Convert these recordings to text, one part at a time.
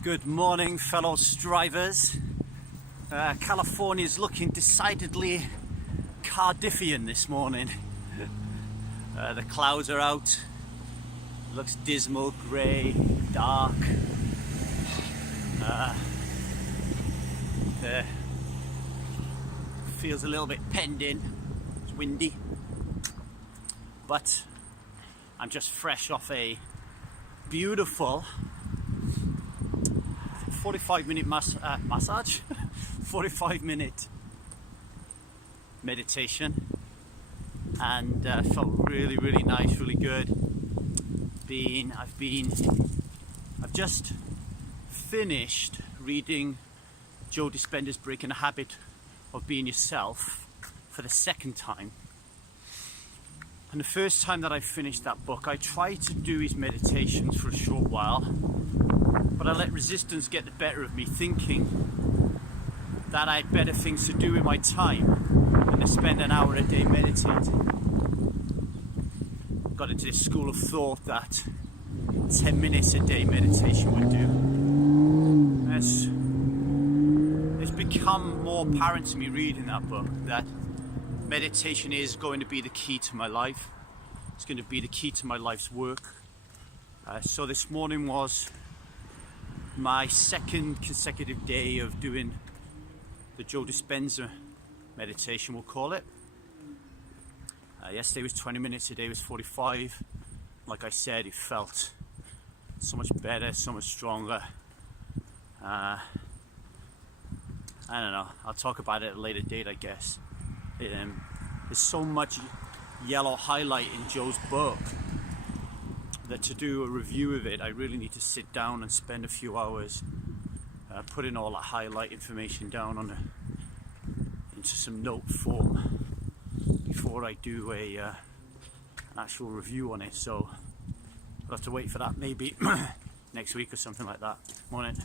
Good morning, fellow strivers. California's looking decidedly Cardiffian this morning. The clouds are out. It looks dismal, grey, dark. Feels a little bit penned in. It's windy. But I'm just fresh off a beautiful 45-minute massage, 45-minute meditation, and felt really nice, really good. I've just finished reading Joe Dispenza's Breaking the Habit of Being Yourself for the second time. And the first time that I finished that book, I tried to do his meditations for a short while, but I let resistance get the better of me, thinking that I had better things to do with my time than to spend an hour a day meditating. Got into this school of thought that 10 minutes a day meditation would do. It's become more apparent to me reading that book that meditation is going to be the key to my life. It's going to be the key to my life's work. So this morning was my second consecutive day of doing the Joe Dispenza meditation, we'll call it. Yesterday was 20 minutes, today was 45. Like I said, it felt so much better, so much stronger. I don't know, I'll talk about it at a later date, I guess. There's so much yellow highlight in Joe's book that to do a review of it, I really need to sit down and spend a few hours putting all that highlight information down into some note form before I do an actual review on it. So I'll have to wait for that maybe next week or something like that. Morning.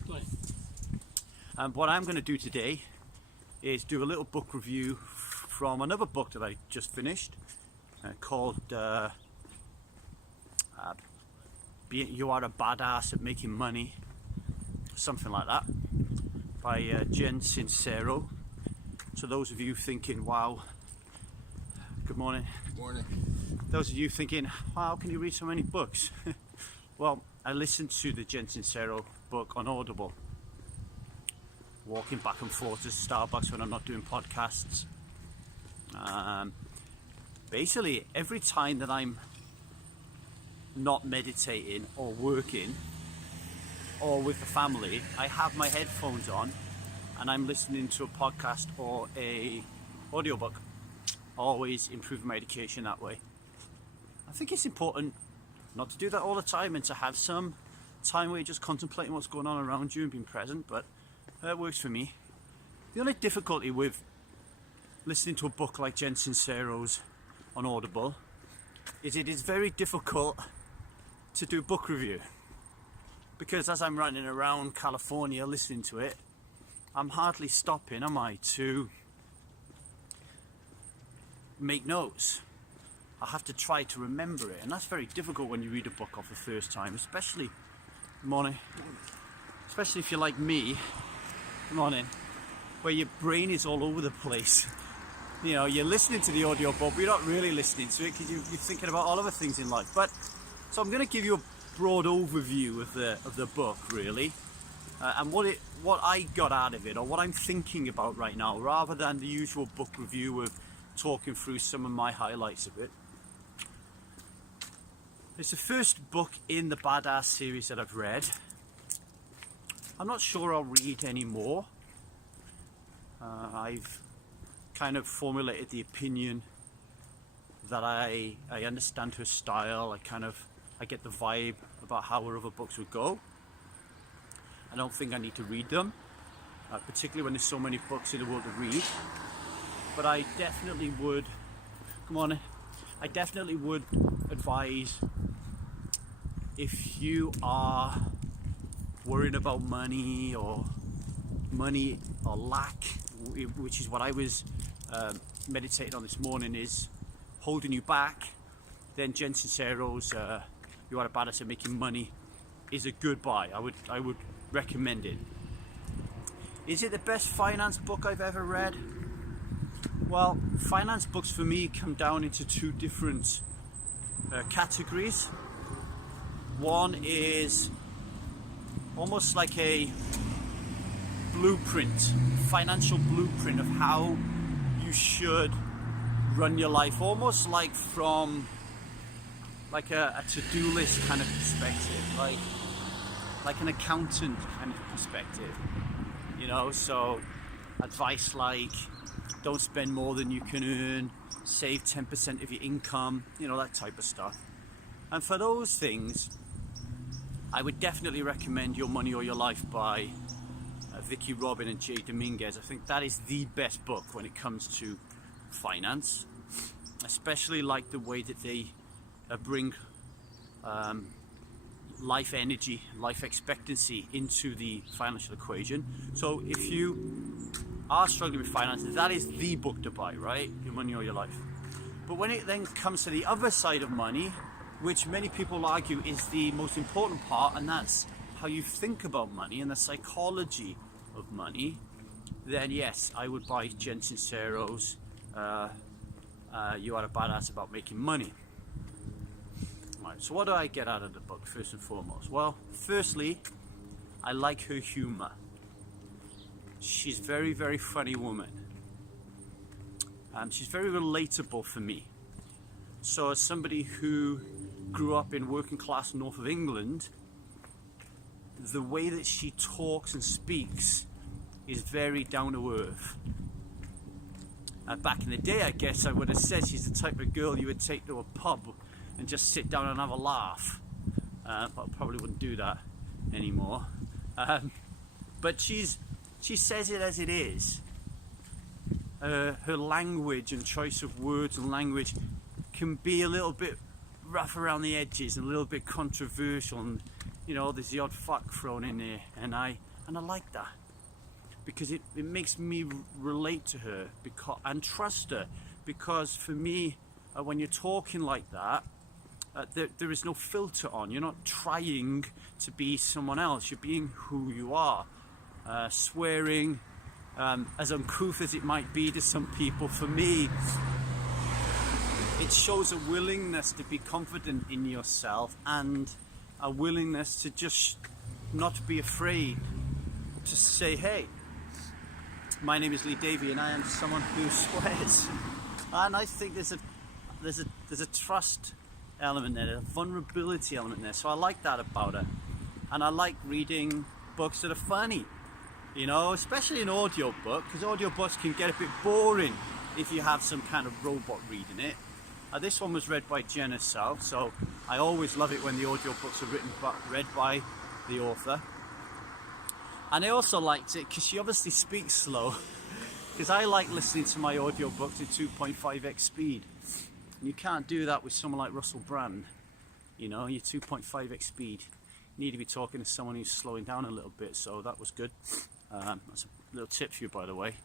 What I'm going to do today is do a little book review from another book that I just finished called You Are a Badass at Making Money, something like that, by Jen Sincero. So those of you thinking, wow, good morning. Good morning. Those of you thinking, wow, how can you read so many books? Well, I listened to the Jen Sincero book on Audible, walking back and forth to Starbucks when I'm not doing podcasts. Basically, every time that I'm not meditating or working or with the family, I have my headphones on and I'm listening to a podcast or a audiobook. Always improving my education that way. I think it's important not to do that all the time and to have some time where you're just contemplating what's going on around you and being present, but that works for me. The only difficulty with listening to a book like Jen Sincero's on Audible is it is very difficult to do book review, because as I'm running around California listening to it, I'm hardly stopping, am I, to make notes. I have to try to remember it, and that's very difficult when you read a book off the first time, especially if you're like me, where your brain is all over the place. You know, you're listening to the audio book, but you're not really listening to it because you're thinking about all other things in life. But so I'm going to give you a broad overview of the book, really, and what I got out of it, or what I'm thinking about right now, rather than the usual book review of talking through some of my highlights of it. It's the first book in the Badass series that I've read. I'm not sure I'll read any more. I've kind of formulated the opinion that I understand her style. I get the vibe about how her other books would go. I don't think I need to read them, particularly when there's so many books in the world to read. But I definitely would, I definitely would advise, if you are worried about money or lack, which is what I was meditating on this morning, is holding you back, then Jen Sincero's You Are a Badass at Making Money is a good buy. I would recommended. Is it the best finance book I've ever read? Well, finance books for me come down into two different categories. One is almost like a blueprint, financial blueprint of how you should run your life, almost like from like a to-do list kind of perspective, like an accountant kind of perspective, you know. So advice like don't spend more than you can earn, save 10% of your income, you know, that type of stuff. And for those things, I would definitely recommend Your Money or Your Life by Vicky Robin and Jay Dominguez. I think that is the best book when it comes to finance. Especially like the way that they bring life energy, life expectancy into the financial equation. So if you are struggling with finances, that is the book to buy, right? Your Money or Your Life. But when it then comes to the other side of money, which many people argue is the most important part, and that's how you think about money and the psychology of money, then yes, I would buy Jen Sincero's You Are a Badass About Making Money. Right, so what do I get out of the book first and foremost? Well, firstly, I like her humor. She's very, very funny woman. She's very relatable for me. So as somebody who grew up in working class north of England, the way that she talks and speaks is very down to earth. Back in the day, I guess I would have said she's the type of girl you would take to a pub and just sit down and have a laugh. But I probably wouldn't do that anymore. But she says it as it is. Her language and choice of words and language can be a little bit rough around the edges and a little bit controversial, and you know, there's the odd fuck thrown in there, and I like that because it makes me relate to her and trust her, because for me, when you're talking like that, there is no filter on. You're not trying to be someone else, you're being who you are. Swearing, as uncouth as it might be to some people, for me it shows a willingness to be confident in yourself and a willingness to just not be afraid to say, hey, my name is Lee Davey and I am someone who swears. And I think there's a trust element there, a vulnerability element there. So I like that about her. And I like reading books that are funny, you know, especially an audiobook, because audiobooks can get a bit boring if you have some kind of robot reading it. This one was read by Jen herself, so I always love it when the audiobooks are read by the author. And I also liked it because she obviously speaks slow, because I like listening to my audiobooks at 2.5x speed. And you can't do that with someone like Russell Brand. You know, your 2.5x speed. You need to be talking to someone who's slowing down a little bit, so that was good. That's a little tip for you, by the way.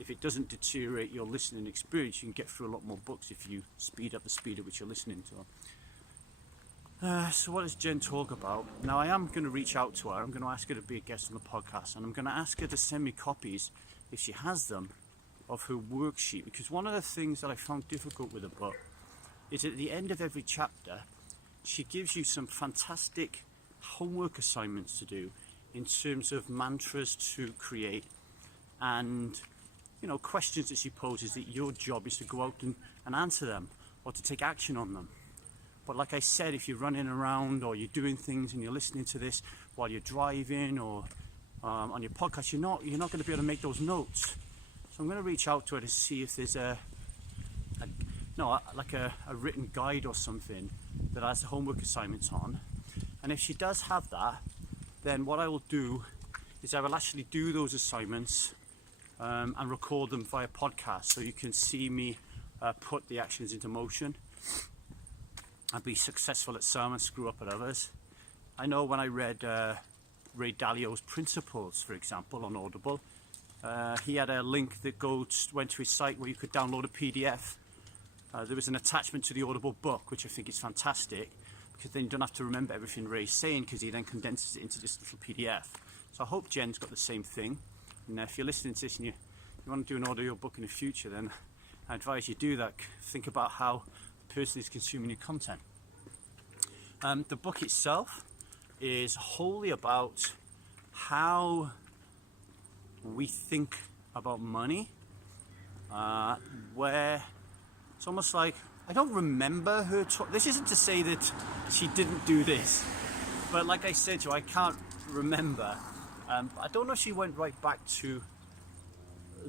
If it doesn't deteriorate your listening experience, you can get through a lot more books if you speed up the speed at which you're listening to them. So what does Jen talk about? Now I am going to reach out to her. I'm going to ask her to be a guest on the podcast, and I'm going to ask her to send me copies, if she has them, of her worksheet, because one of the things that I found difficult with the book is at the end of every chapter she gives you some fantastic homework assignments to do in terms of mantras to create, and you know, questions that she poses that your job is to go out and answer them or to take action on them. But like I said, if you're running around or you're doing things and you're listening to this while you're driving or on your podcast, you're not going to be able to make those notes. So I'm going to reach out to her to see if there's a written guide or something that has the homework assignments on. And if she does have that, then what I will do is I will actually do those assignments and record them via podcast, so you can see me put the actions into motion and be successful at some and screw up at others. I know when I read Ray Dalio's Principles, for example, on Audible, he had a link that went to his site where you could download a PDF. There was an attachment to the Audible book, which I think is fantastic, because then you don't have to remember everything Ray's saying, because he then condenses it into this little PDF. So I hope Jen's got the same thing. And if you're listening to this and you want to do an audio book in the future, then I advise you do that. Think about how the person is consuming your content. The book itself is wholly about how we think about money, where it's almost like, I don't remember her this isn't to say that she didn't do this, but like I said to you, I can't remember. I don't know if she went right back to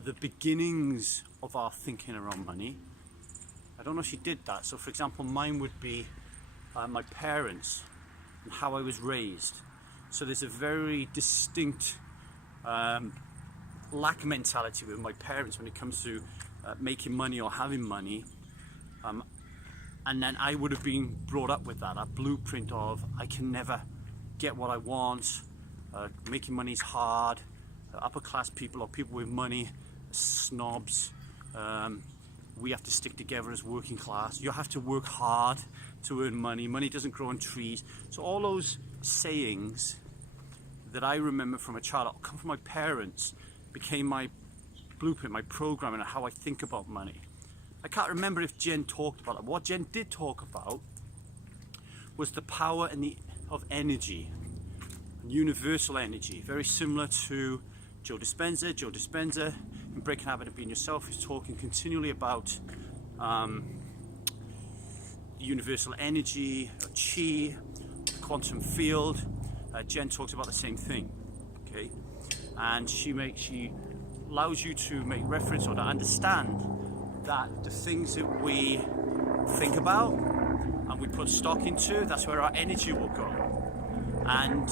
the beginnings of our thinking around money. I don't know if she did that. So for example, mine would be my parents and how I was raised. So there's a very distinct lack mentality with my parents when it comes to making money or having money. And then I would have been brought up with that blueprint of I can never get what I want, making money is hard, upper class people or people with money, snobs, we have to stick together as working class, you have to work hard to earn money, money doesn't grow on trees. So all those sayings that I remember from a child, come from my parents, became my blueprint, my programming on how I think about money. I can't remember if Jen talked about it. What Jen did talk about was the power of energy, universal energy, very similar to Joe Dispenza. Joe Dispenza in Breaking Habit of Being Yourself is talking continually about universal energy, chi, quantum field. Jen talks about the same thing, okay? And she allows you to make reference or to understand that the things that we think about and we put stock into, that's where our energy will go. And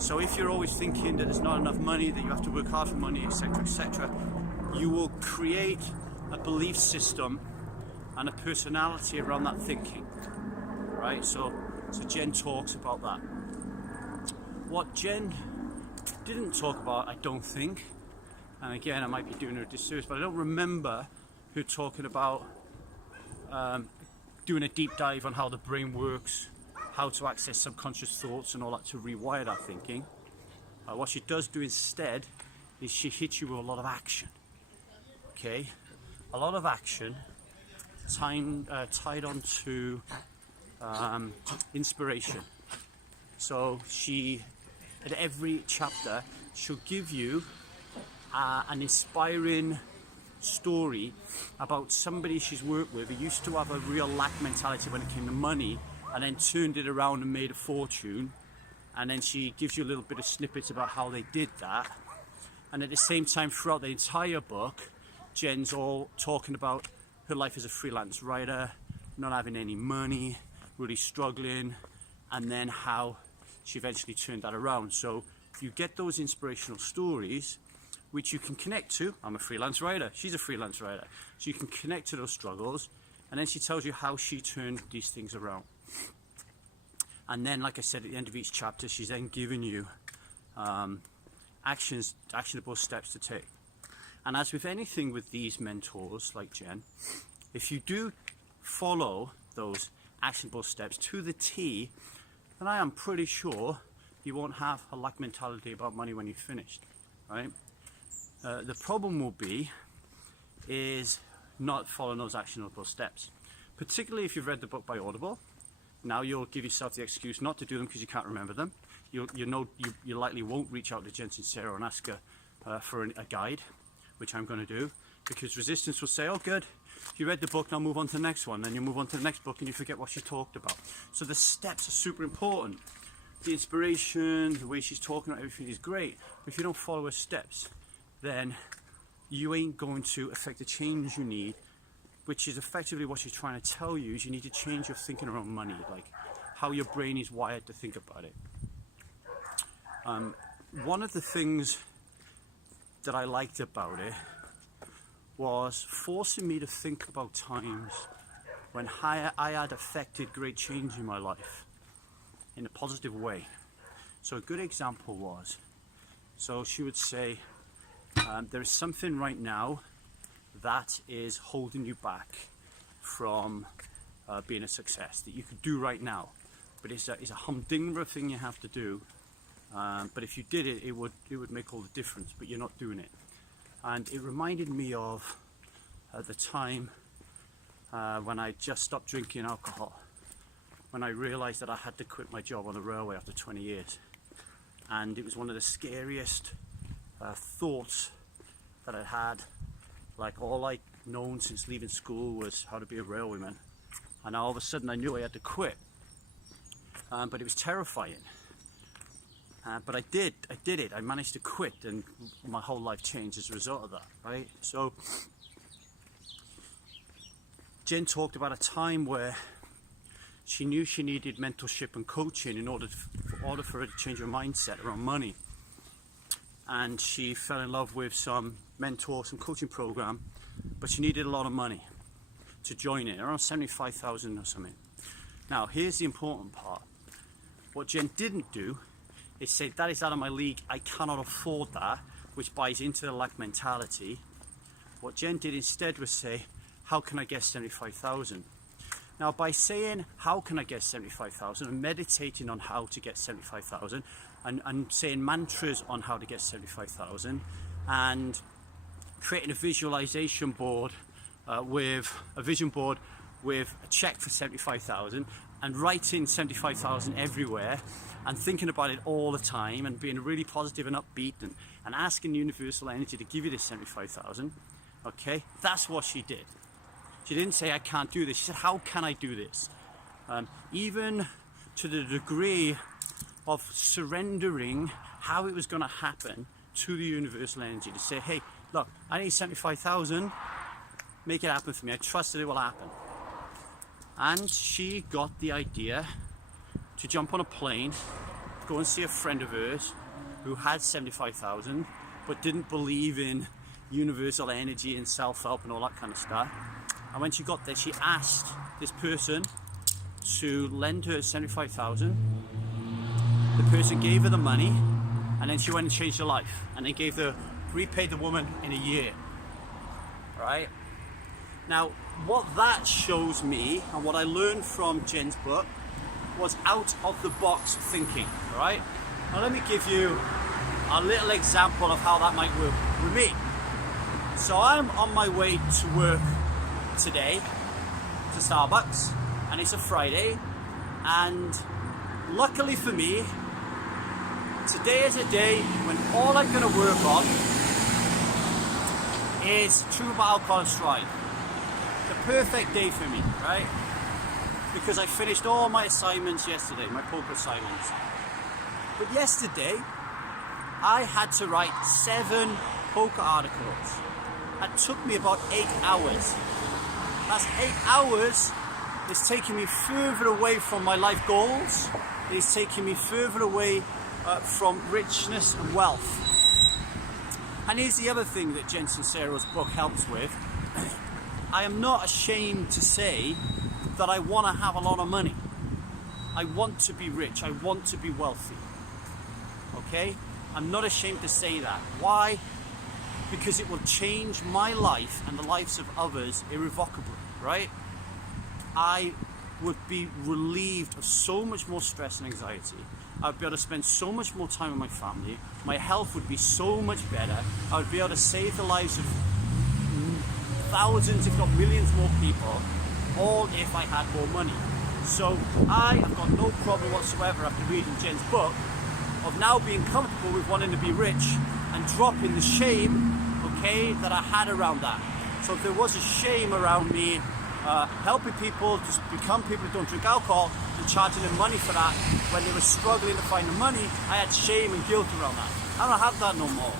so if you're always thinking that there's not enough money, that you have to work hard for money, etc., you will create a belief system and a personality around that thinking, right? So Jen talks about that. What Jen didn't talk about, I don't think, and again I might be doing her a disservice, but I don't remember her talking about doing a deep dive on how the brain works, how to access subconscious thoughts and all that to rewire that thinking. What she does do instead is she hits you with a lot of action. Okay, a lot of action tied onto inspiration. So she, at every chapter, she'll give you an inspiring story about somebody she's worked with who used to have a real lack mentality when it came to money, and then turned it around and made a fortune. And then she gives you a little bit of snippets about how they did that. And at the same time, throughout the entire book, Jen's all talking about her life as a freelance writer, not having any money, really struggling, and then how she eventually turned that around. So you get those inspirational stories which you can connect to. I'm a freelance writer, she's a freelance writer. So you can connect to those struggles, and then she tells you how she turned these things around. And then, like I said, at the end of each chapter, she's then giving you actionable steps to take. And as with anything with these mentors like Jen, if you do follow those actionable steps to the T, then I am pretty sure you won't have a lack mentality about money when you've finished, right? The problem will be is not following those actionable steps, particularly if you've read the book by Audible. Now you'll give yourself the excuse not to do them because you can't remember them. You likely won't reach out to Jen Sincero and ask her for a guide, which I'm going to do, because resistance will say, oh good, you read the book, now move on to the next one. Then you move on to the next book and you forget what she talked about. So the steps are super important. The inspiration, the way she's talking about everything is great, but if you don't follow her steps, then you ain't going to affect the change you need, which is effectively what she's trying to tell you, is you need to change your thinking around money, like how your brain is wired to think about it. One of the things that I liked about it was forcing me to think about times when I had affected great change in my life in a positive way. So a good example was, so she would say, there is something right now that is holding you back from being a success that you could do right now. but it's a humdinger thing you have to do. But if you did it, it would make all the difference. But you're not doing it, and it reminded me of the time when I just stopped drinking alcohol, when I realised that I had to quit my job on the railway after 20 years, and it was one of the scariest thoughts that I'd had. Like, all I'd known since leaving school was how to be a railwayman, and all of a sudden I knew I had to quit. But it was terrifying. But I did it. I managed to quit, and my whole life changed as a result of that, right? So Jen talked about a time where she knew she needed mentorship and coaching in order for her to change her mindset around money. And she fell in love with some mentor, some coaching program, but she needed a lot of money to join it, around 75,000 or something. Now, here's the important part. What Jen didn't do is say, that is out of my league, I cannot afford that, which buys into the lack mentality. What Jen did instead was say, how can I get 75,000? Now, by saying, how can I get 75,000, and meditating on how to get 75,000, and saying mantras on how to get 75,000, and creating a visualization board with a vision board with a check for 75,000, and writing 75,000 everywhere, and thinking about it all the time, and being really positive and upbeat, and asking universal energy to give you this 75,000. Okay, that's what she did. She didn't say, I can't do this. She said, how can I do this? Even to the degree of surrendering how it was going to happen to the universal energy, to say, hey, look, I need 75,000, make it happen for me. I trust that it will happen. And she got the idea to jump on a plane, go and see a friend of hers who had 75,000, but didn't believe in universal energy and self-help and all that kind of stuff. And when she got there, she asked this person to lend her 75,000. The person gave her the money, and then she went and changed her life, and then repaid the woman in a year. Right? Now, what that shows me, and what I learned from Jen's book, was out of the box thinking. Right? Now, let me give you a little example of how that might work with me. So I'm on my way to work today to Starbucks, and it's a Friday, and luckily for me, today is a day when all I'm going to work on is True About Alcohol and Stride. The perfect day for me, right? Because I finished all my assignments yesterday, my poker assignments. But yesterday, I had to write 7 poker articles. That took me about 8 hours. That's 8 hours. It's taking me further away from my life goals. It's taking me further away from richness and wealth. And here's the other thing that Jen Sincero's book helps with. I am not ashamed to say that I want to have a lot of money. I want to be rich. I want to be wealthy. Okay? I'm not ashamed to say that. Why? Because it will change my life and the lives of others irrevocably, right? I would be relieved of so much more stress and anxiety. I would be able to spend so much more time with my family. My health would be so much better. I would be able to save the lives of thousands, if not millions more people, all if I had more money. So I have got no problem whatsoever after reading Jen's book of now being comfortable with wanting to be rich and dropping the shame, okay, that I had around that. So if there was a shame around me helping people just become people who don't drink alcohol and charging them money for that when they were struggling to find the money, I had shame and guilt around that. I don't have that no more.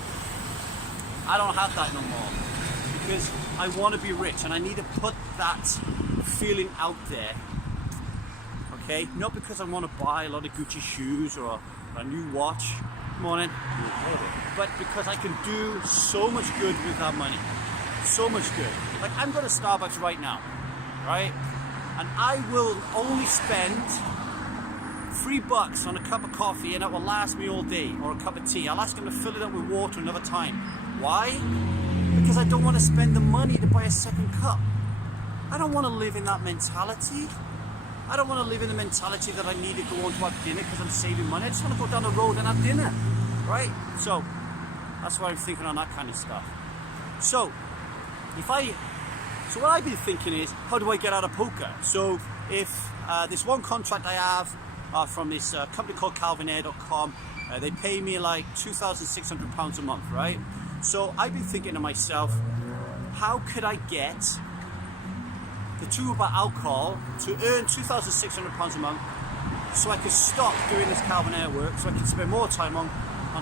I don't have that no more. Because I want to be rich, and I need to put that feeling out there. Okay? Not because I want to buy a lot of Gucci shoes or a new watch. Morning. But because I can do so much good with that money. So much good. Like, I'm going to Starbucks right now. Right? And I will only spend $3 on a cup of coffee, and it will last me all day, or a cup of tea. I'll ask them to fill it up with water another time. Why? Because I don't want to spend the money to buy a second cup. I don't want to live in that mentality. I don't want to live in the mentality that I need to go on to have dinner because I'm saving money. I just want to go down the road and have dinner, right? So that's what I'm thinking on that kind of stuff. So what I've been thinking is, how do I get out of poker? So if this one contract I have from this company called calvinair.com, they pay me like £2,600 a month, right? So I've been thinking to myself, how could I get the tuber alcohol to earn £2,600 a month so I could stop doing this Calvinair work, so I can spend more time on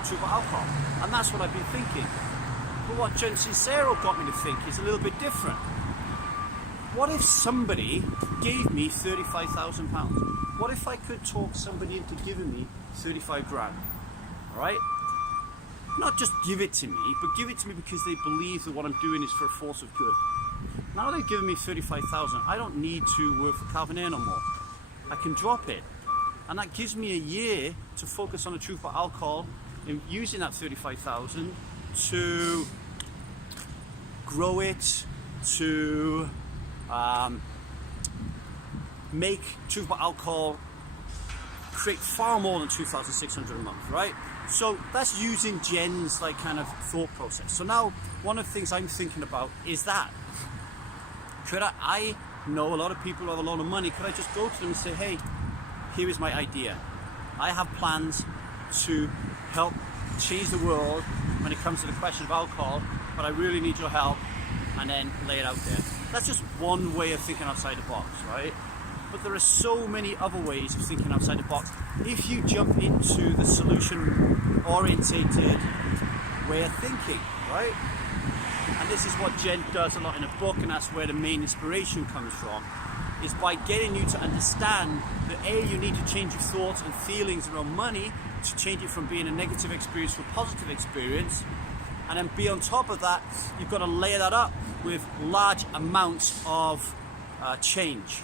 tuber alcohol? And that's what I've been thinking. But what Jen Sincero got me to think is a little bit different. What if somebody gave me £35,000? What if I could talk somebody into giving me 35 grand? All right? Not just give it to me, but give it to me because they believe that what I'm doing is for a force of good. Now they've given me 35,000, I don't need to work for Calvinair no more. I can drop it. And that gives me a year to focus on the truth about alcohol and using that 35,000 to grow it, to make truth about alcohol create far more than 2,600 a month, right? So that's using Jen's like kind of thought process. So now one of the things I'm thinking about is that could I know a lot of people who have a lot of money, could I just go to them and say, hey, here is my idea. I have plans to help change the world when it comes to the question of alcohol, but I really need your help, and then lay it out there. That's just one way of thinking outside the box, right? But there are so many other ways of thinking outside the box. If you jump into the solution-orientated way of thinking, right? And this is what Jen does a lot in a book, and that's where the main inspiration comes from, is by getting you to understand that A, you need to change your thoughts and feelings around money to change it from being a negative experience to a positive experience. And then B, on top of that, you've got to layer that up with large amounts of change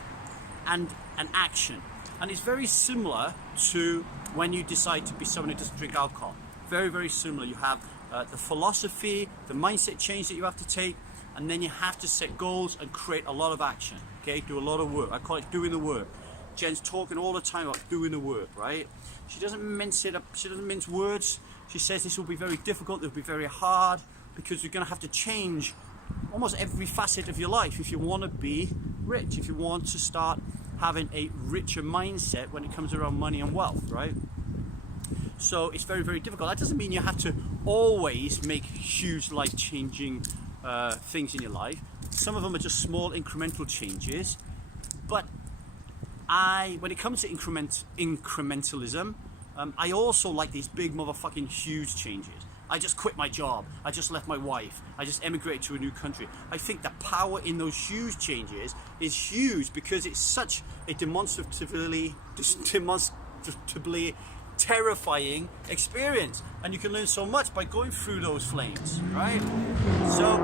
and an action. And it's very similar to when you decide to be someone who doesn't drink alcohol. Very, very similar. You have the philosophy, the mindset change that you have to take, and then you have to set goals and create a lot of action. Okay, do a lot of work. I call it doing the work. Jen's talking all the time about doing the work, right? She doesn't mince it up. She doesn't mince words. She says this will be very difficult. It will be very hard because you're going to have to change almost every facet of your life if you want to be rich. If you want to start having a richer mindset when it comes around money and wealth, right? So it's very, very difficult. That doesn't mean you have to always make huge life-changing things in your life. Some of them are just small incremental changes. But when it comes to incrementalism, I also like these big motherfucking huge changes. I just quit my job. I just left my wife. I just emigrated to a new country. I think the power in those huge changes is huge because it's such a demonstrably terrifying experience, and you can learn so much by going through those flames, right? So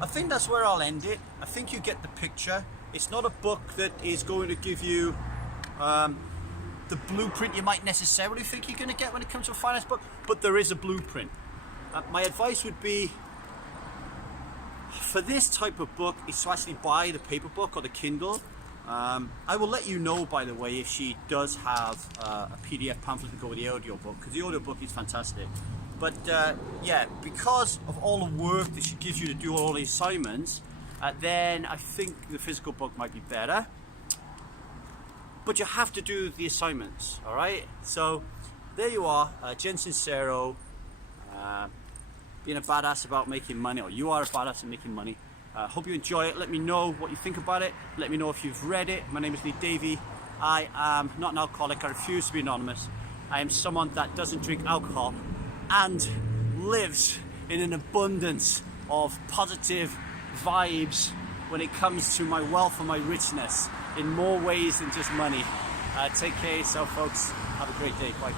I think that's where I'll end it. I think you get the picture. It's not a book that is going to give you the blueprint you might necessarily think you're going to get when it comes to a finance book, but there is a blueprint. My advice would be, for this type of book, is to actually buy the paper book or the Kindle. I will let you know, by the way, if she does have a PDF pamphlet to go with the audio book, because the audio book is fantastic. But yeah, because of all the work that she gives you to do all the assignments, then I think the physical book might be better. But you have to do the assignments, all right? So there you are, Jen Sincero, being a badass about making money, or you are a badass at making money. Hope you enjoy it. Let me know what you think about it. Let me know if you've read it. My name is Lee Davey. I am not an alcoholic. I refuse to be anonymous. I am someone that doesn't drink alcohol and lives in an abundance of positive vibes when it comes to my wealth and my richness in more ways than just money. Take care of yourself, folks. Have a great day. Bye.